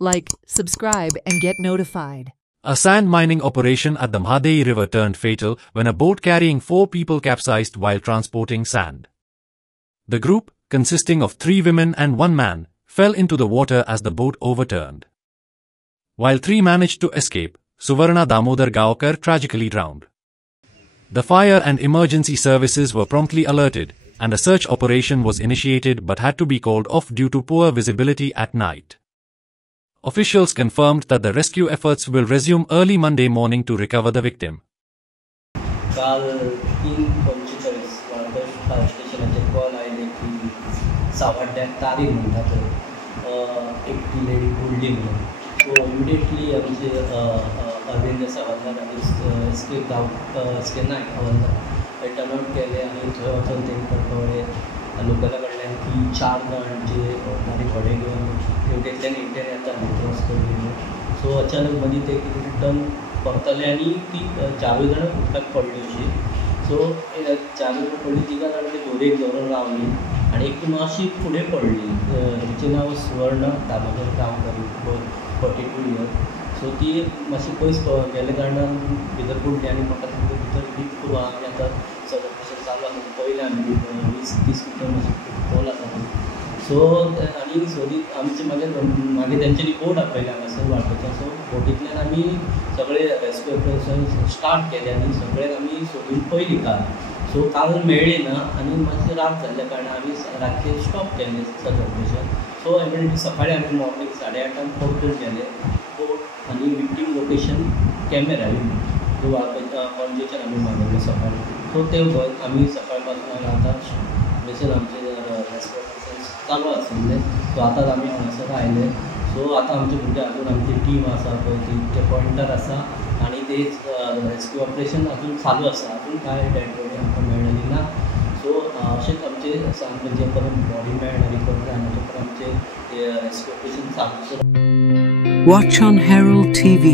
Like, subscribe, and get notified. A sand mining operation at the Mhadei River turned fatal when a boat carrying 4 people capsized while transporting sand. The group, consisting of 3 women and 1 man, fell into the water as the boat overturned. While 3 managed to escape, Suvarna Damodar Gaokar tragically drowned. The fire and emergency services were promptly alerted, and a search operation was initiated but had to be called off due to poor visibility at night. Officials confirmed that the rescue efforts will resume early Monday morning to recover the victim. काल 3:45 Valpoi fire स्टेशनाचेर call आयले की सावड्ड्याक तारी म्हणटा थंय एक lady बुडली म्हणून. So immediately आमचे अरविंद सावंतान आनी एसके नायक हवालदार टर्न आउट केले आनी थंय वचून तांकां कळ्ळें लोकला कडल्यान की 4 जाण जे गाडी घोडे घेवन तेवटेंतल्यान इंडियन येता क्रॉस करून. सो अचानक मदीं ते कितें टर्न करतले आनी ती 4 जाणां उदकाक पडली अशी. सो 4 जाणां पडली, 3 जाणां ते दोरेक धरून रावली आनी एक अशी फुडें पडली. तिचें नांव सुवर्ण दामोदर गांवकर, 42 इयर्स. सो ती मातशी पयस गेल्या कारणान भितर पडली आनी म्हाका भितर डीप करून आमी आतां सर्वेक्षण चालू आसा. पयलें आमी 20-30 मिटर मातशें खोल आसा. सो आनी सोदीत आमचे मागीर तेंच्यांनी बोट आपयले हांगासर वाळपयच्या. सो बोटींतल्यान आमी सगळे रेस्क्यू ऑपरेशन स्टार्ट केलें आनी सगळ्यांक आमी सोदून पयली काल. सो काल मेळ्ळी ना आनी मातशें रात जाल्ल्या कारणान आमी रातचे स्टॉप केलें सर्च ऑपरेशन. सो इमिडिएटली सकाळीं आमी मॉर्निंग 8:30 पोर्टून गेले बोट आनी विक्टीम लोकेशन कॅमेरा जो वाळपयच्या पणजेच्यान आमी मागयले सकाळीं. सो ते आमी सकाळ पासून आतां थंयसर आमचे रेस्क्यू ऑपरेशन चालू आशिल्ले. सो आतां आमी हांगासर आयले. सो आतां आमचे भुरगे अजून आमची टीम आसा पळय ती ते पॉयंटर आसा आनी ते रेस्क्यू ऑपरेशन अजून चालू आसा. अजून कांय डेड बॉडी आमकां मेळ्ळी ना. सो अशेंच आमचे म्हणजे परत बॉडी मेळना रिकवर जायना तर आमचे रेस्क्यू ऑपरेशन चालू. Watch on Herald TV.